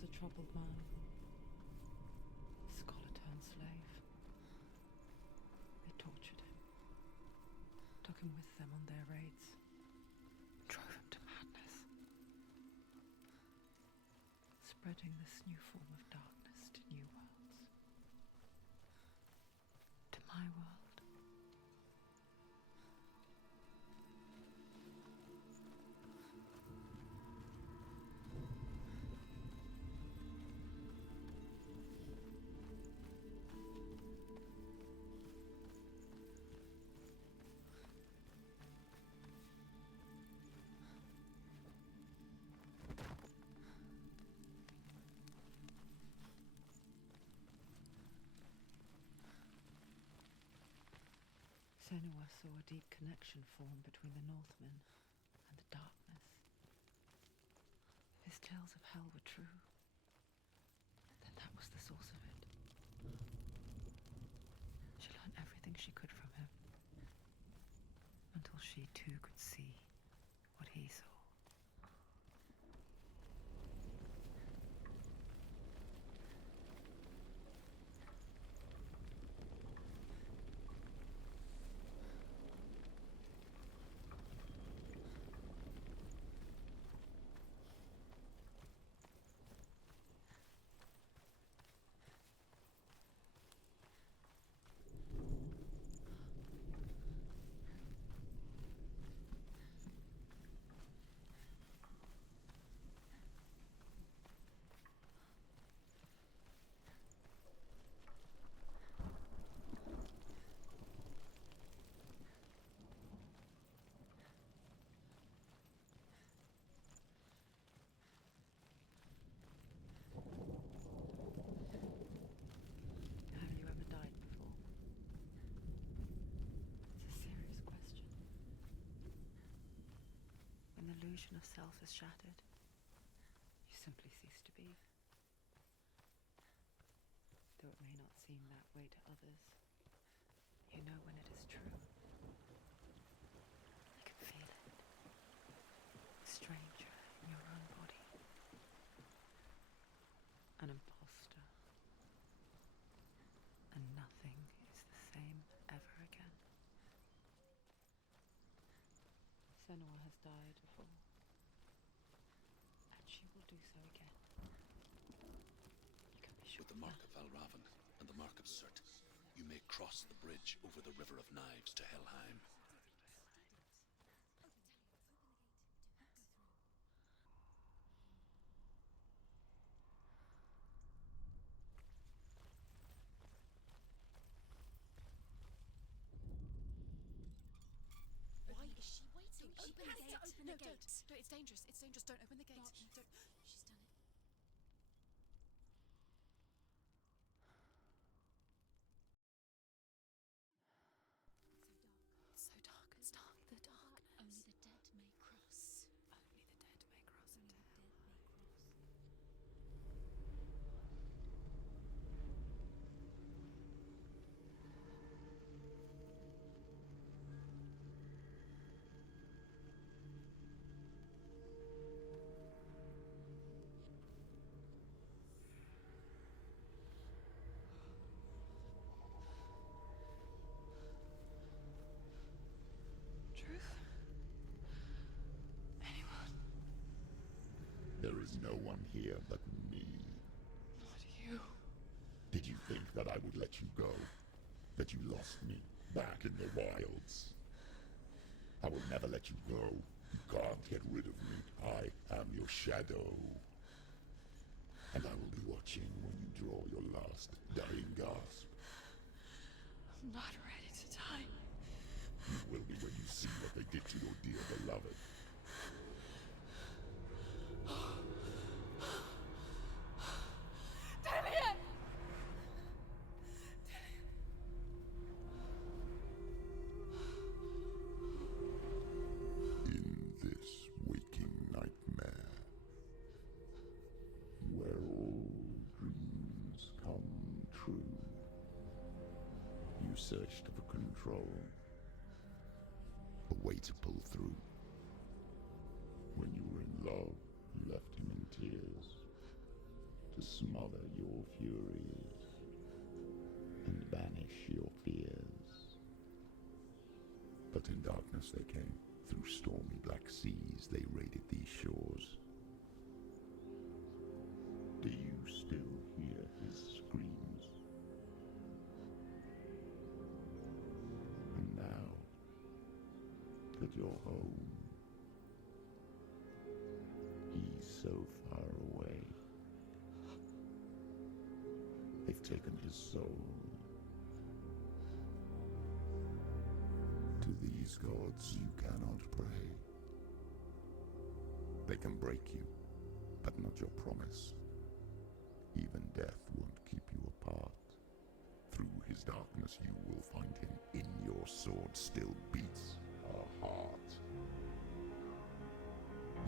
was a troubled man. Scholar turned slave. They tortured him. Took him with them on their raids. Drove him to madness. Spreading this new form of darkness to new worlds. To my world. Senua saw a deep connection form between the Northmen and the darkness. If his tales of hell were true, then that was the source of it. She learned everything she could from him, until she too could see what he saw. Have you ever died before? It's a serious question. When the illusion of self is shattered, you simply cease to be. Though it may not seem that way to others, you know when it is true. You can feel it. A stranger in your own body. An imposter. And nothing is the same ever again. Senua has died before. And she will do so again. You can be sure. With the mark of Valravan and the mark of Surt, you may cross the bridge over the River of Knives to Helheim. Why is she waiting? Open the gate. Open the gate. No, it's dangerous. It's dangerous. Don't open the gate. March. No, don't. She's done it. It's so dark. It's dark. The darkness. Only the dead may cross. Only the dead may cross into hell. Truth? Anyone? There is no one here but me. Not you. Did you think that I would let you go? That you lost me back in the wilds? I will never let you go. You can't get rid of me. I am your shadow. And I will be watching when you draw your last dying gasp. I'm not ready to die. You will be when you see what they did to your dear beloved. Damien! In this waking nightmare, where all dreams come true, you searched for control, a way to pull through. When you were in love, you left him in tears. to smother your furies and banish your fears. But in darkness they came. Through stormy black seas they raided these shores. Do you still hear his screams? And now that you're home, he's so far away. They've taken his soul. To these gods you cannot pray. They can break you, but not your promise. Even death won't keep you apart. Through his darkness you will find him. In your sword still beats a heart.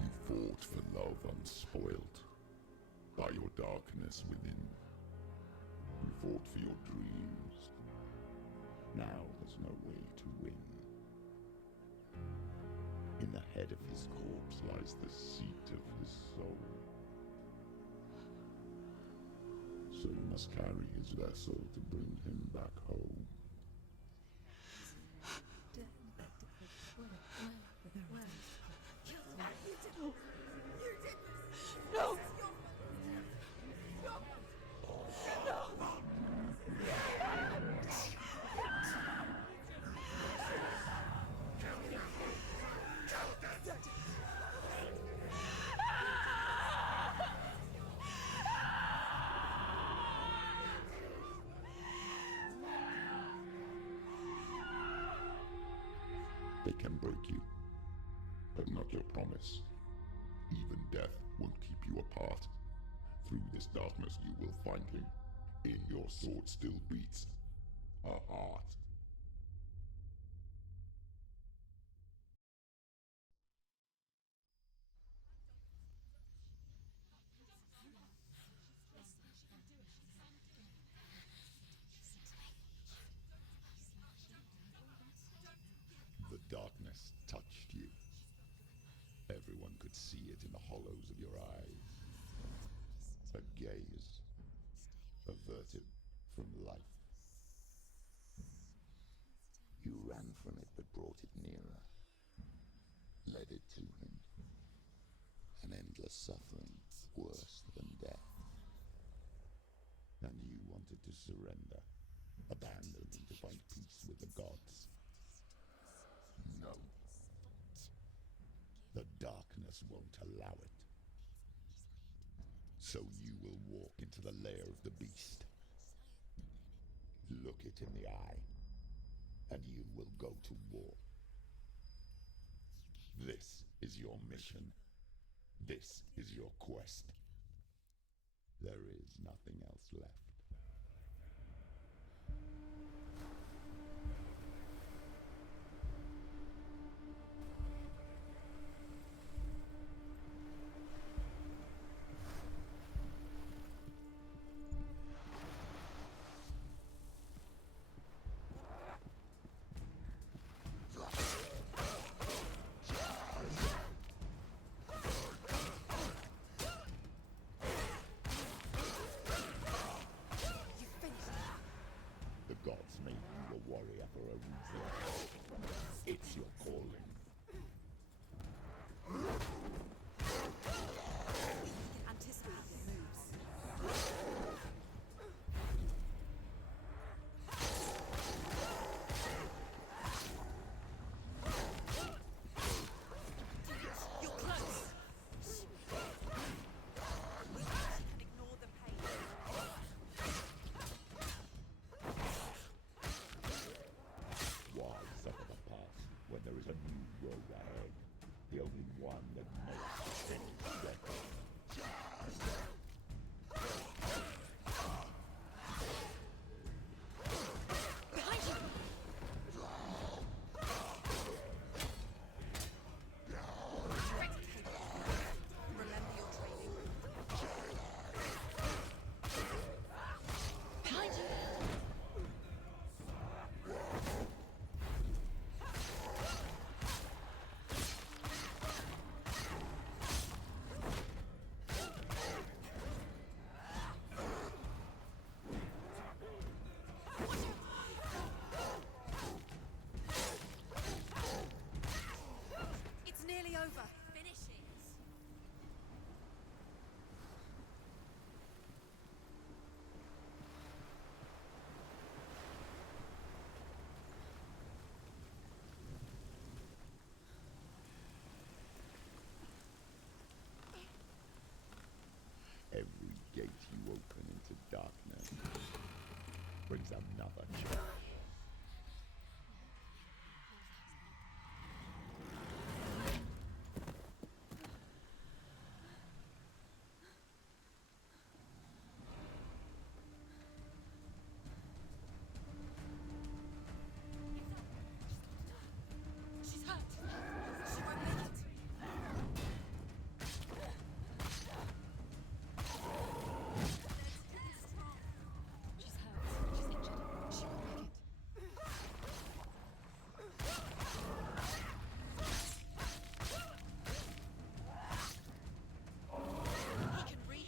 You fought for love unspoilt by your darkness within. You fought for your dreams. Now there's no way to win. In the head of his corpse lies the seat of his soul. So you must carry his vessel to bring him back home. They can break you, but not your promise. Even death won't keep you apart. Through this darkness you will find him. In your sword still beats a heart. The darkness touched you. Everyone could see it in the hollows of your eyes. A gaze averted from life. You ran from it but brought it nearer. Led it to him. An endless suffering, worse than death. And you wanted to surrender. Abandon him to find peace with the gods. No. The darkness won't allow it. So you will walk into the lair of the beast. Look it in the eye, and you will go to war. This is your mission. This is your quest. There is nothing else left. another church. She's hurt. She won't make it. She's hurt. She's injured. She won't make it. He can reach.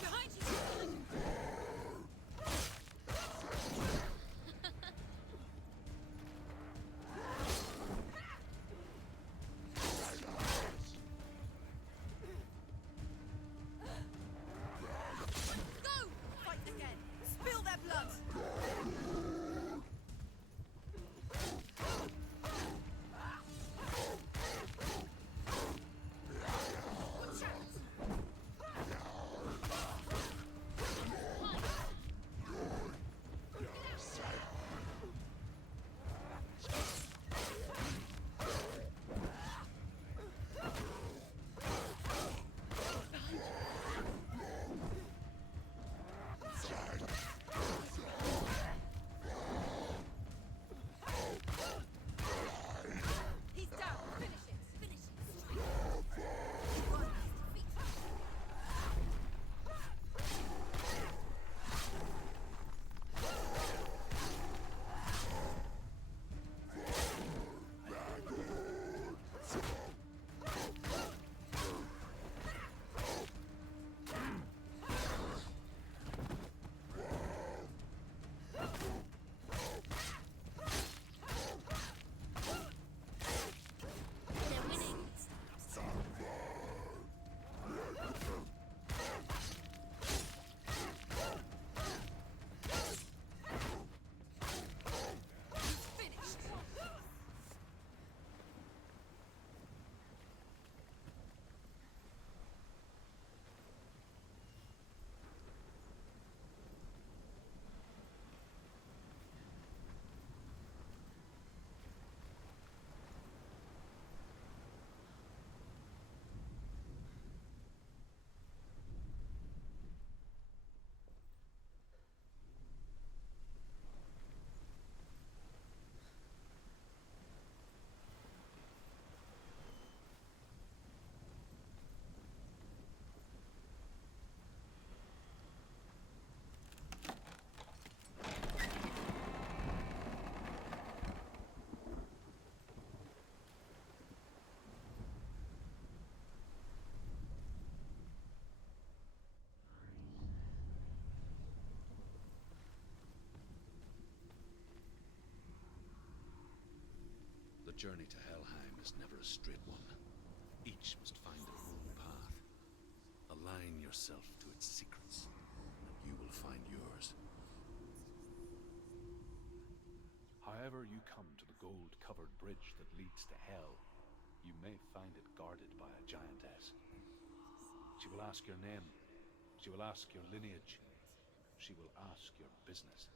Behind you! Go! Fight again! Spill their blood! Watch out! He's down! Finish it! Finish it! You won his defeat! They're winning! Finished! The journey to Helheim is never a straight one. Each must find their own path. Align yourself to its secrets, and you will find yours. However you come to the gold-covered bridge that leads to Hell, you may find it guarded by a giantess. She will ask your name. She will ask your lineage. She will ask your business.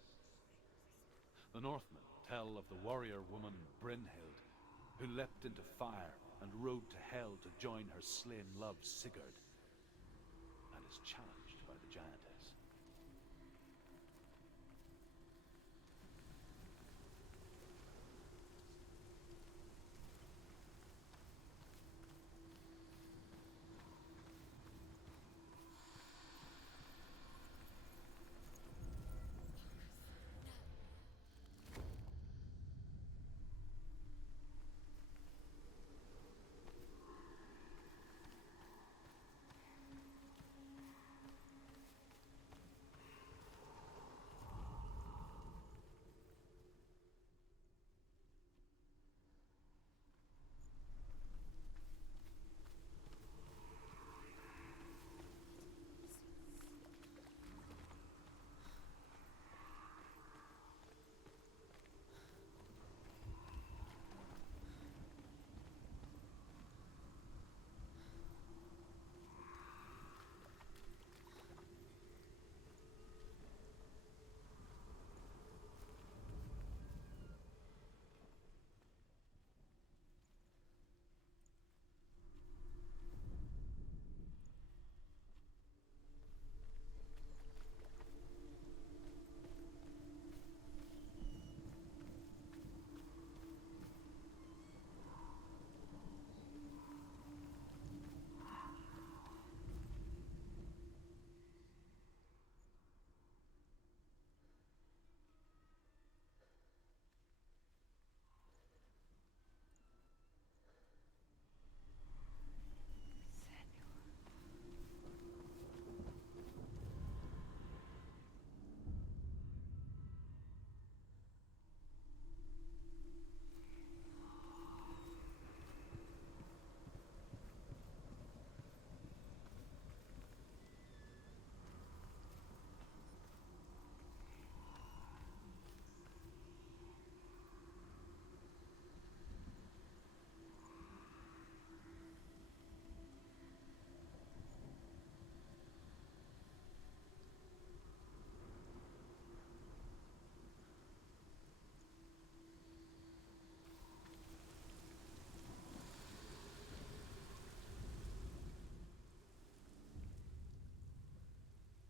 The Northmen tell of the warrior woman Brynhild, who leapt into fire and rode to Hell to join her slain love Sigurd, and is challenged by the giantess.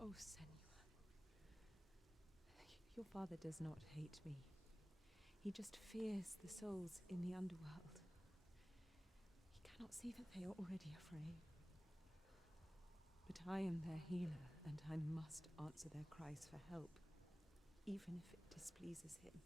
Oh, Senua. Your father does not hate me. He just fears the souls in the underworld. He cannot see that they are already afraid. But I am their healer, and I must answer their cries for help, even if it displeases him.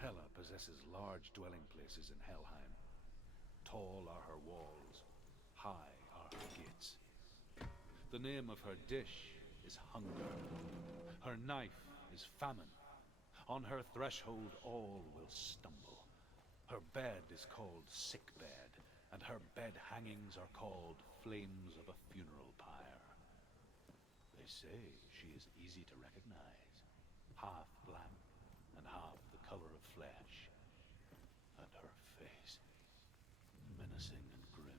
Hela possesses large dwelling places in Helheim. Tall are her walls, high are her gates. The name of her dish is hunger. Her knife is famine. On her threshold all will stumble. Her bed is called sick bed, and her bed hangings are called flames of a funeral pyre. They say she is easy to recognize, half black and half the color of flesh, and her face menacing and grim.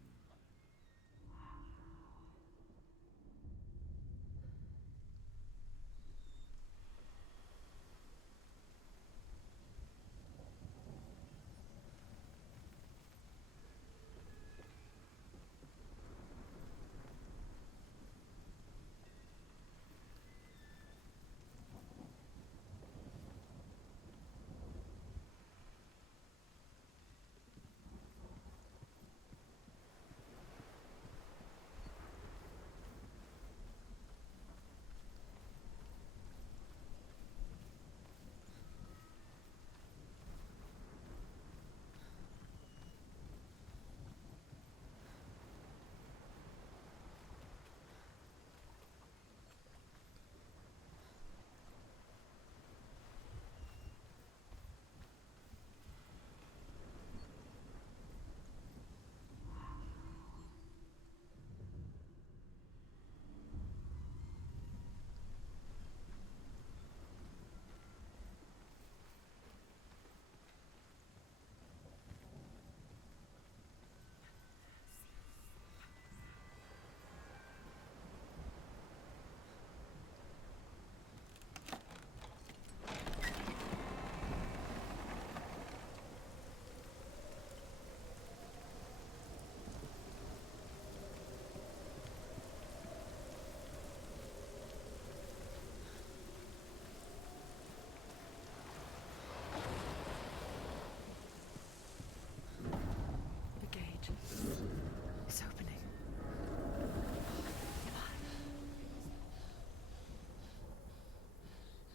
It's opening.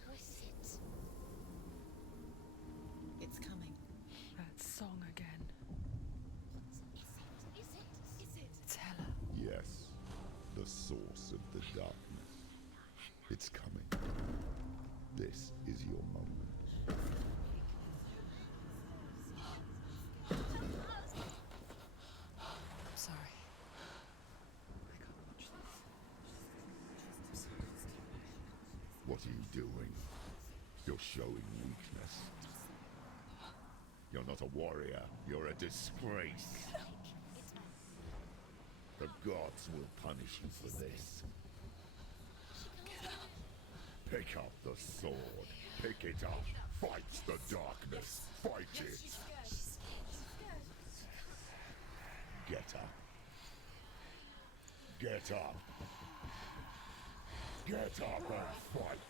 Who is it? It's coming. That song again. Is it? It's Hela. Yes, the source of the darkness. It's coming. This is your moment. I'm sorry. I can't watch this. What are you doing? You're showing weakness. You're not a warrior. You're a disgrace. The gods will punish you for this. Pick up the sword. Pick it up. Fight the darkness. Fight it. Get up. Get up. Get up and fight.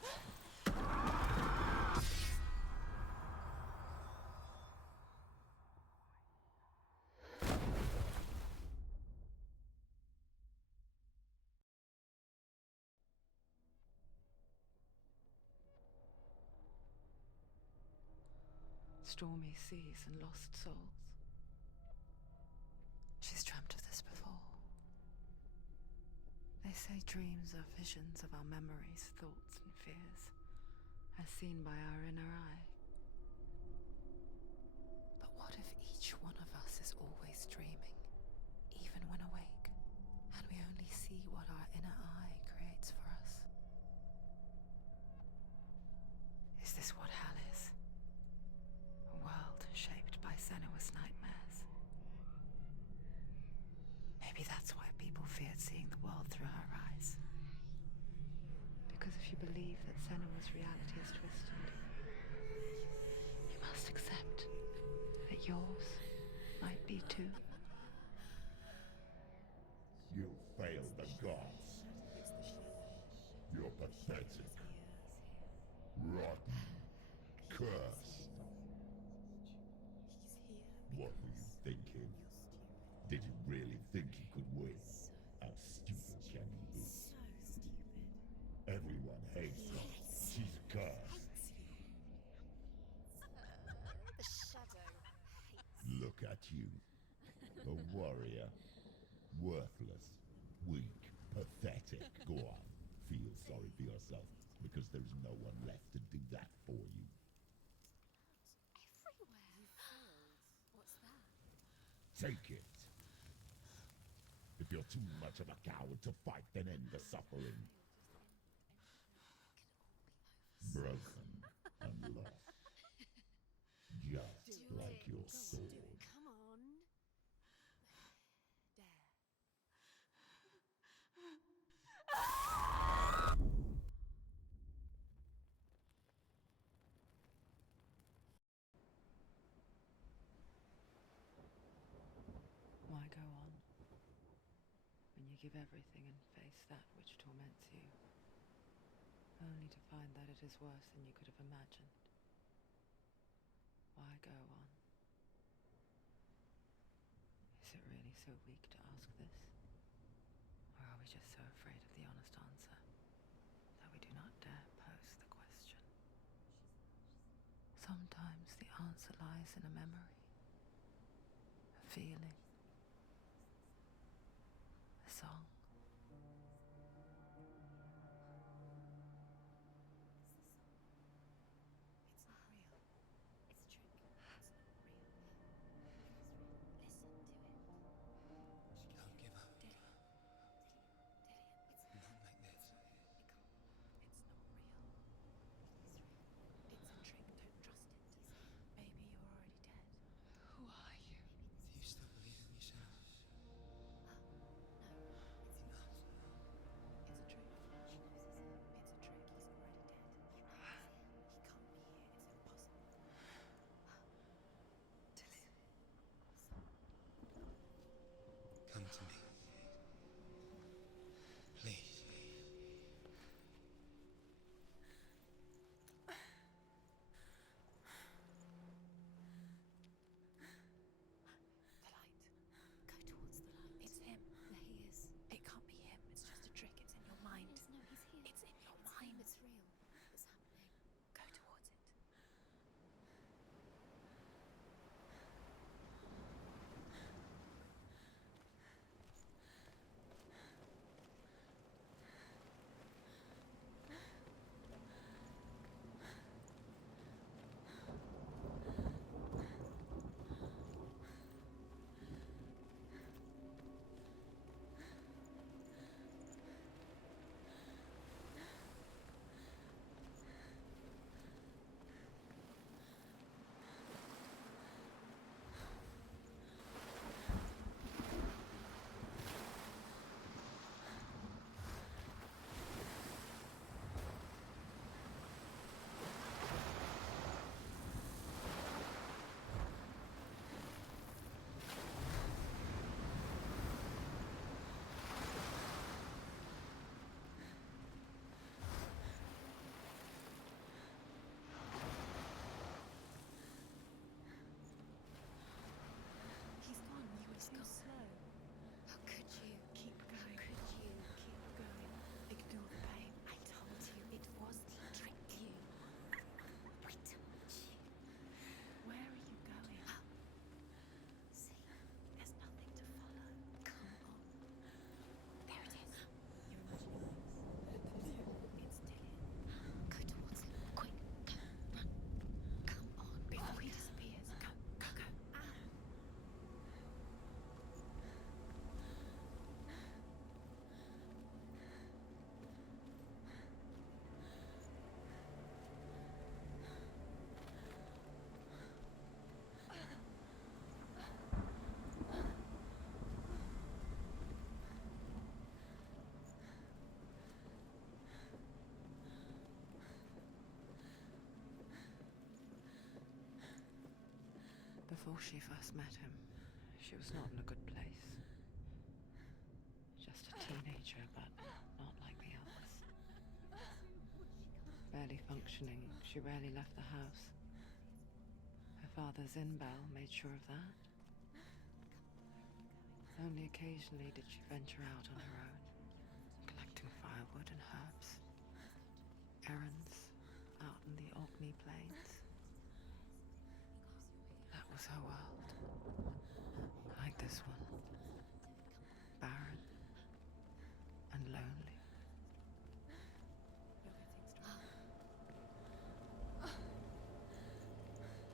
Stormy seas and lost souls. She's dreamt of this before. They They say dreams are visions of our memories, thoughts, and fears, as seen by our inner eye. But what if each one of us is always dreaming, even when awake, and we only see what our inner eye creates for us? Is this what hell is? A world shaped by Senua's nightmares. Maybe that's why people feared seeing the world through her eyes. Because if you believe that Senua's reality is twisted, you must accept that yours might be too. You failed the gods. You're pathetic. Rotten. Cursed. What were you thinking? Did you really think you could win? How stupid can you be? Everyone hates her. She's cursed. The shadow hates. Look at you. A warrior. Worthless. Weak. Pathetic. Go on. Feel sorry for yourself, because there's no one left to do that for you. Everywhere. What's that? Take it. If you're too much of a coward to fight, then end the suffering. Broken and lost. Just like your sword. Come on. Dare. Why go on when you give everything and face that which torments you, only to find that it is worse than you could have imagined? Why go on? Is it really so weak to ask this? Or are we just so afraid of the honest answer that we do not dare pose the question? Sometimes the answer lies in a memory, a feeling, a song. It's not real. It's a trick. It's not real. Listen to it. She can't give up. Dillian. Not like this. It's not real. It's a trick. Don't trust it. Maybe you're already dead. Who are you? Do you still believe in yourself? No, it's Before she first met him, she was not in a good place. Just a teenager, but not like the others. Barely functioning, she rarely left the house. Her father's in-bell made sure of that. Only occasionally did she venture out on her own, collecting firewood and herbs. Errands out in the Orkney Plains. That was her world. Like this one. Barren and lonely. You're getting stronger.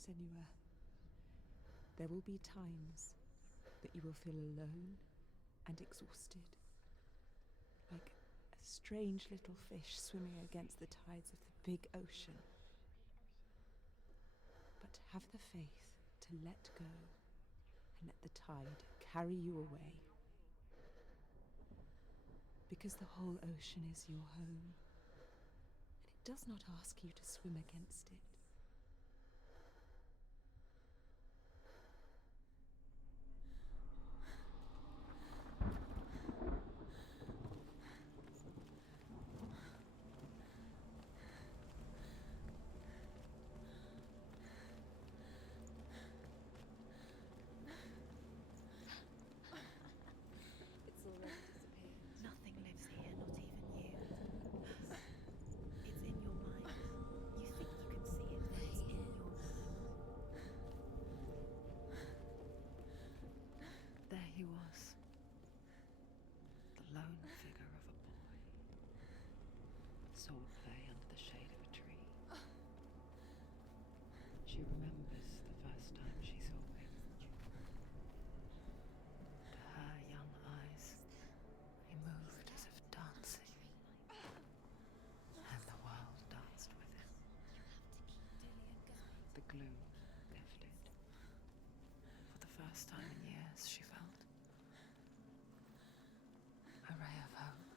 Senua, there will be times that you will feel alone and exhausted, like a strange little fish swimming against the tides of the big ocean. But have the faith to let go and let the tide carry you away. Because the whole ocean is your home, and it does not ask you to swim against it. It's already disappeared. Nothing lives here, not even you. It's in your mind. You think you can see it, but it's in your mind. There he was. The lone figure of a boy. Sword play under the shade of a tree. She remembers the first time she saw him. To her young eyes, he moved as if dancing. And the world danced with him. The gloom lifted. For the first time in years, she felt a ray of hope.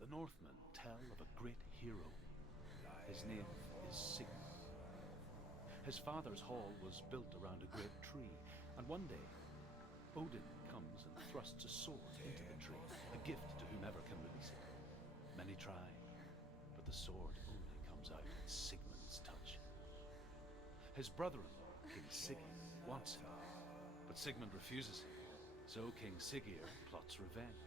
The Northmen tell of a great hero. His name is Sigmund. His father's hall was built around a great tree, and one day, Odin comes and thrusts a sword into the tree, a gift to whomever can release it. Many try, but the sword only comes out with Sigmund's touch. His brother-in-law, King Sigurd, wants him, but Sigmund refuses him, so King Siggeir plots revenge.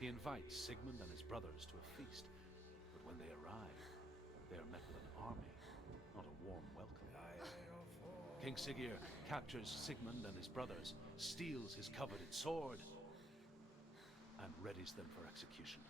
He invites Sigmund and his brothers to a feast, but when they arrive, they are met with an army, not a warm welcome. King Siggeir captures Sigmund and his brothers, steals his coveted sword, and readies them for execution.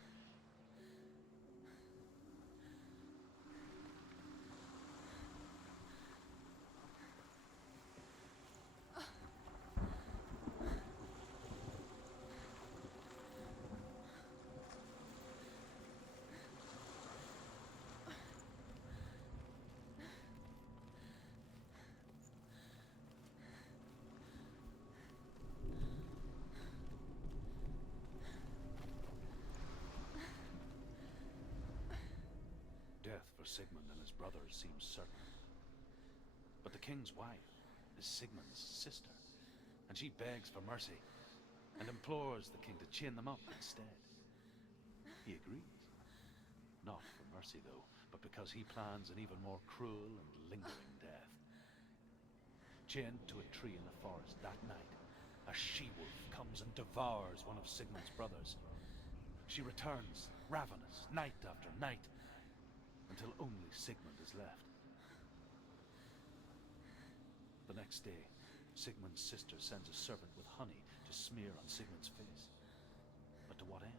Sigmund and his brothers seems certain. But the king's wife is Sigmund's sister, and she begs for mercy and implores the king to chain them up instead. He agrees. Not for mercy, though, but because he plans an even more cruel and lingering death. Chained to a tree in the forest that night, a she-wolf comes and devours one of Sigmund's brothers. She returns, ravenous, night after night, until only Sigmund is left. The next day, Sigmund's sister sends a servant with honey to smear on Sigmund's face. But to what end?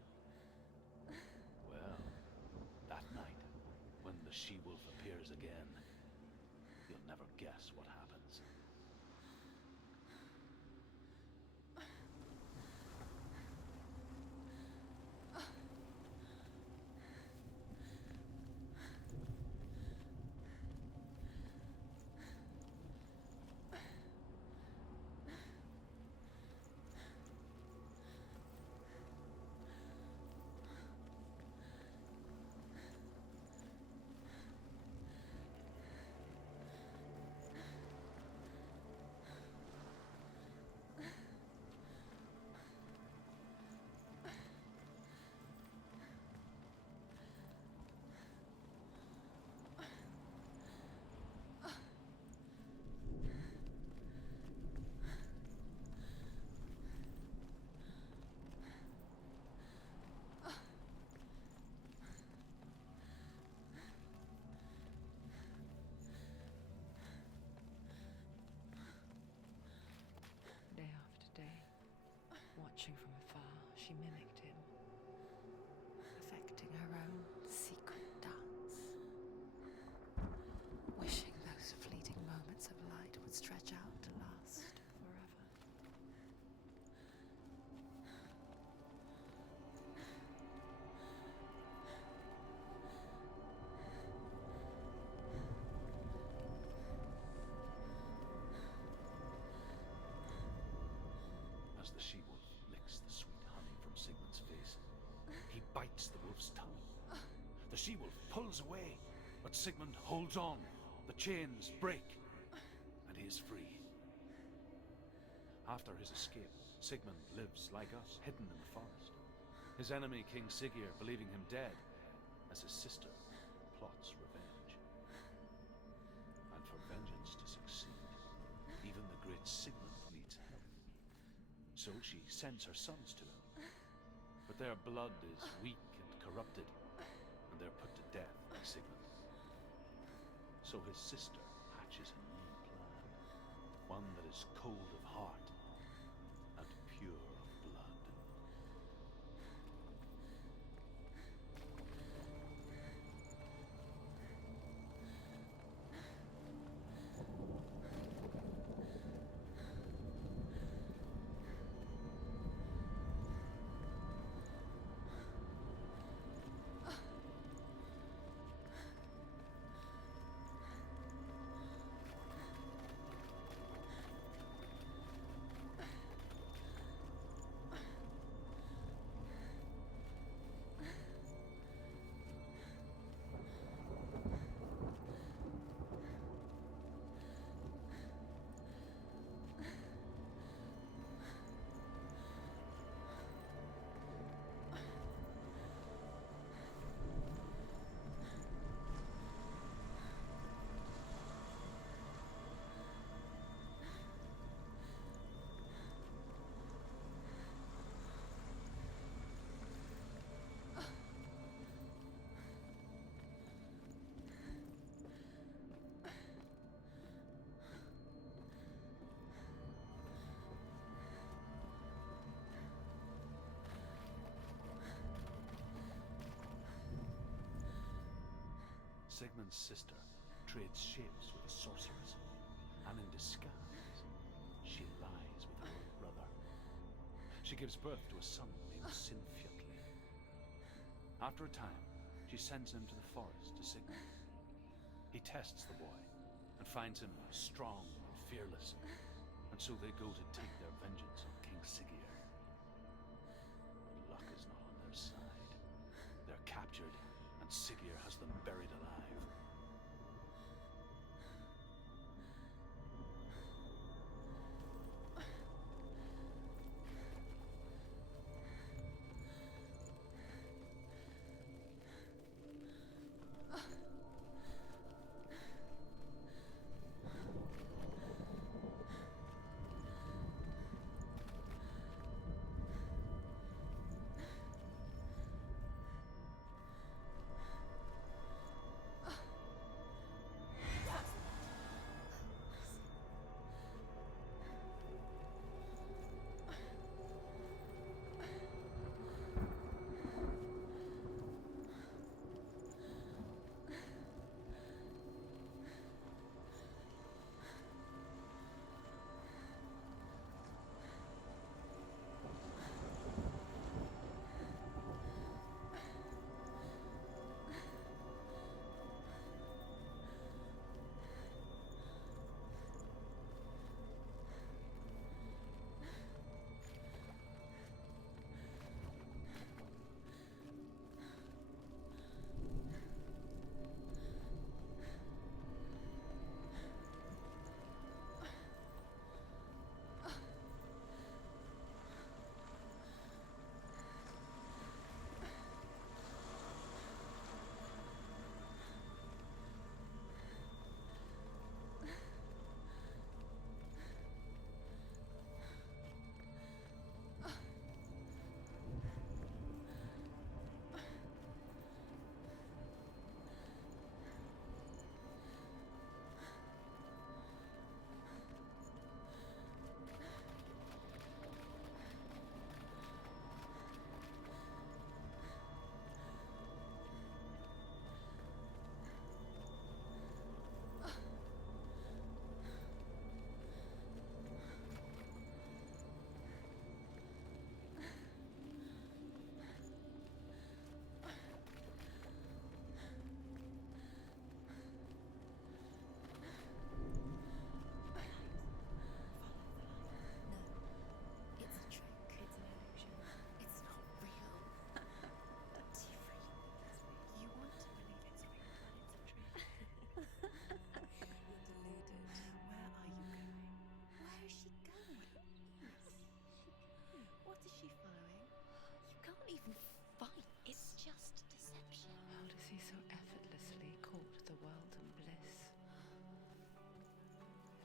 Well, that night, when the she-wolf appears again, you'll never guess what happens. Day after day, watching from afar, she mimicked him, affecting her own secret dance, wishing those fleeting moments of light would stretch out to last forever. As the she-wolf licks the sweet honey from Sigmund's face, he bites the wolf's tongue. The she-wolf pulls away, but Sigmund holds on. The chains break, and he is free. After his escape, Sigmund lives like us, hidden in the forest. His enemy, King Siggeir, believing him dead, as his sister plots revenge. And for vengeance to succeed, even the great Sigmund needs help. So she sends her sons to him. But their blood is weak and corrupted, and they're put to death by Sigmund. So his sister hatches a new plan, one that is cold of heart and pure of blood. Sigmund's sister trades shapes with a sorceress, and in disguise, she lies with her own brother. She gives birth to a son named Sinfjotli. After a time, she sends him to the forest to Sigmund. He tests the boy and finds him strong and fearless, and so they go to take their vengeance on King Siggeir. But luck is not on their side. They're captured, and Siggeir has them buried alive. just deception. How does he so effortlessly court the world and bliss?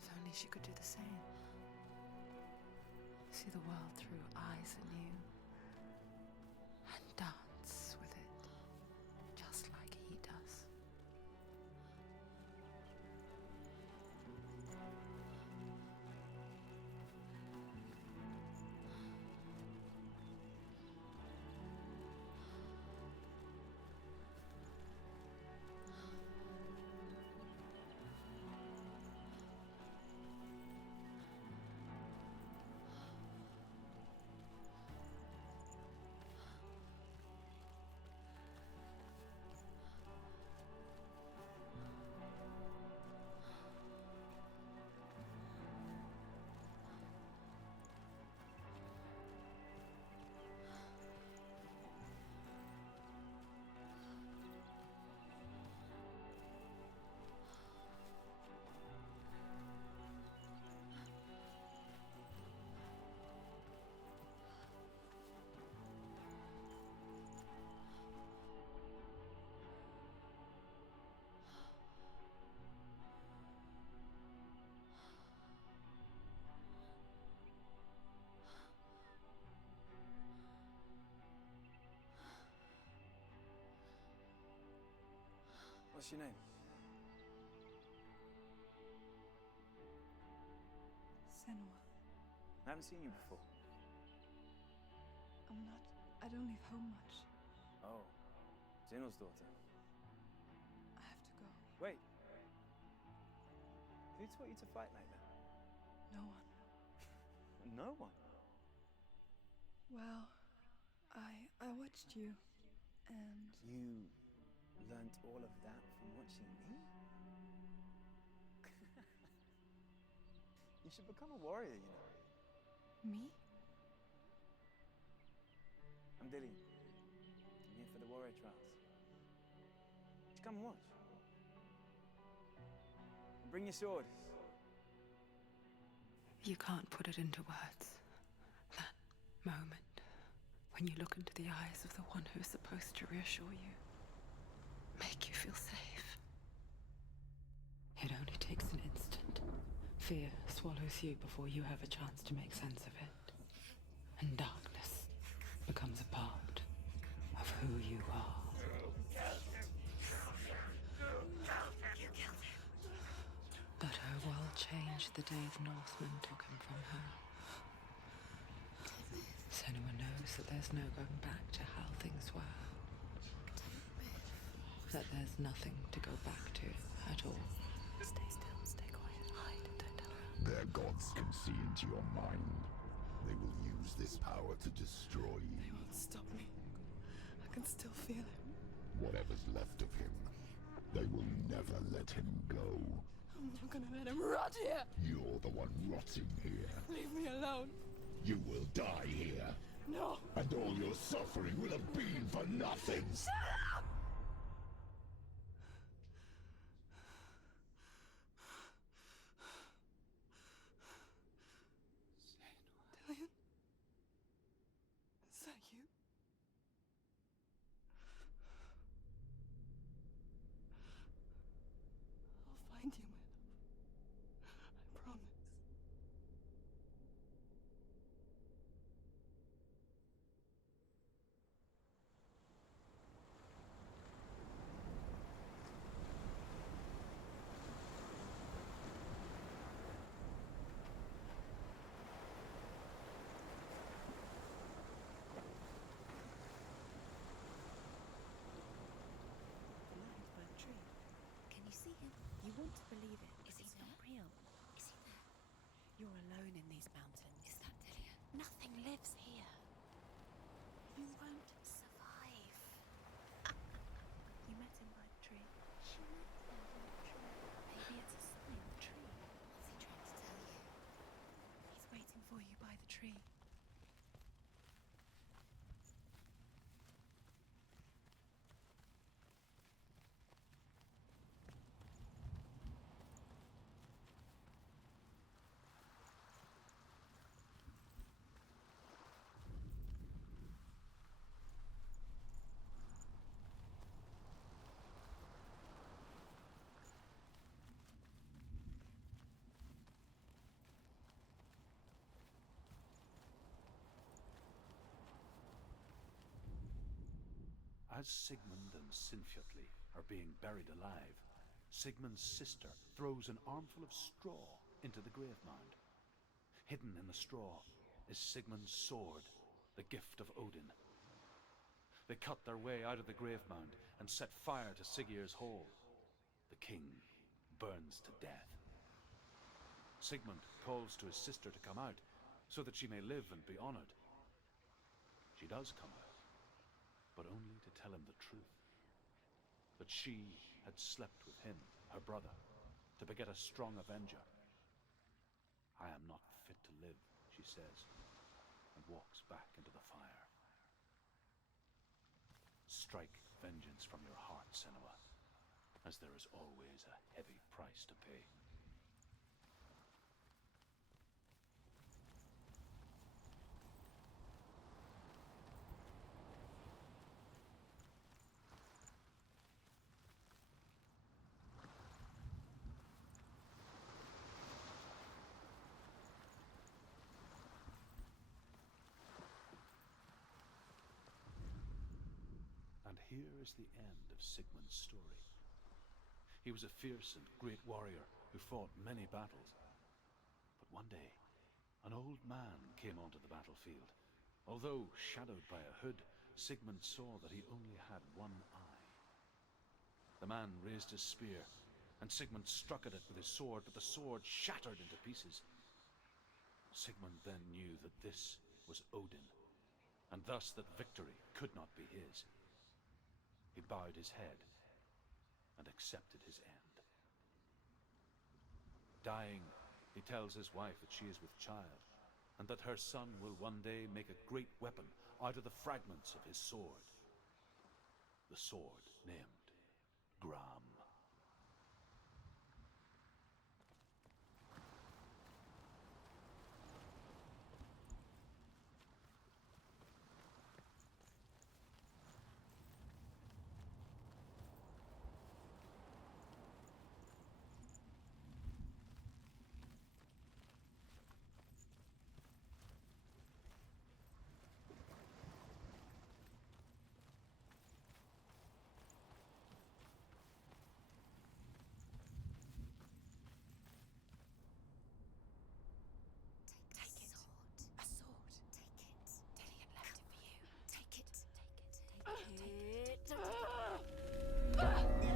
If only she could do the same. See the world through eyes anew. And dance with it, just like he does. What's your name? Senua. I haven't seen you before. I don't leave home much. Oh, Zeno's daughter. I have to go. Wait. Who taught you to fight like that? No one. No one? Well, I watched you, and You learnt all of that from watching me? You should become a warrior, you know. me? I'm Dillian. I'm here for the warrior trials. Just come and watch. And bring your sword. You can't put it into words. That moment when you look into the eyes of the one who is supposed to reassure you, make you feel safe. It only takes an instant. Fear swallows you before you have a chance to make sense of it. And darkness becomes a part of who you are. But her world changed the day the Northmen took him from her. Senua knows that there's no going back to how things were. That there's nothing to go back to at all. Stay still, stay quiet, hide, don't tell her. Their gods can see into your mind. They will use this power to destroy They you. won't stop me. I can still feel him. Whatever's left of him, they will never let him go. I'm not gonna let him rot here. You're the one rotting here. Leave me alone. You will die here. No. And all your suffering will have been for nothing. Dillian? Is that you? I'll find you, my love. I promise. Behind by the tree. Can you see him? You want to believe it, but he's not real. Is he there? You're alone in these mountains. Is that Dillian? Nothing lives here. You won't survive. You met him by the tree. She met him by the tree. Maybe it's a sign. The tree. What's he trying to tell you? He's waiting for you by the tree. As Sigmund and Sinfjotli are being buried alive, Sigmund's sister throws an armful of straw into the grave mound. Hidden in the straw is Sigmund's sword, the gift of Odin. They cut their way out of the grave mound and set fire to Siggeir's hole. The king burns to death. Sigmund calls to his sister to come out so that she may live and be honored. She does come out, but only to tell him the truth. That she had slept with him, her brother, to beget a strong avenger. I am not fit to live, she says, and walks back into the fire. Strike vengeance from your heart, Senua, as there is always a heavy price to pay. And here is the end of Sigmund's story. He was a fierce and great warrior who fought many battles. But one day, an old man came onto the battlefield. Although shadowed by a hood, Sigmund saw that he only had one eye. The man raised his spear, and Sigmund struck at it with his sword, but the sword shattered into pieces. Sigmund then knew that this was Odin, and thus that victory could not be his. He bowed his head and accepted his end. Dying, he tells his wife that she is with child, and that her son will one day make a great weapon out of the fragments of his sword. The sword named Gram. Take it. A sword. Take it.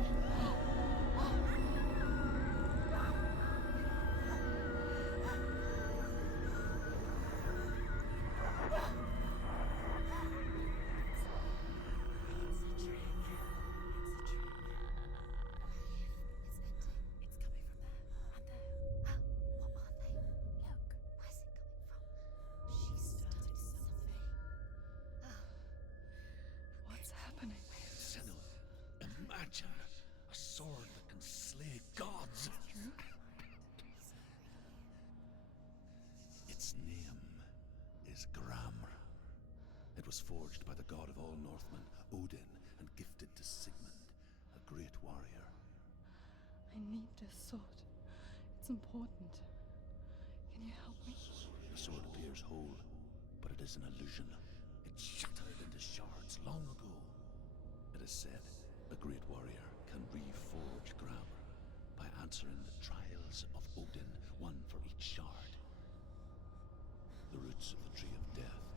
Dillian left it for you. Take it. Take it. What's happening? Senua, imagine a sword that can slay gods. True? Its name is Gramr. It was forged by the god of all Northmen, Odin, and gifted to Sigmund, a great warrior. I need this sword. It's important. Can you help me? The sword appears whole, but it is an illusion. It shattered into shards long ago. It is said a great warrior can reforge Gramr by answering the trials of Odin, one for each shard. The roots of the Tree of Death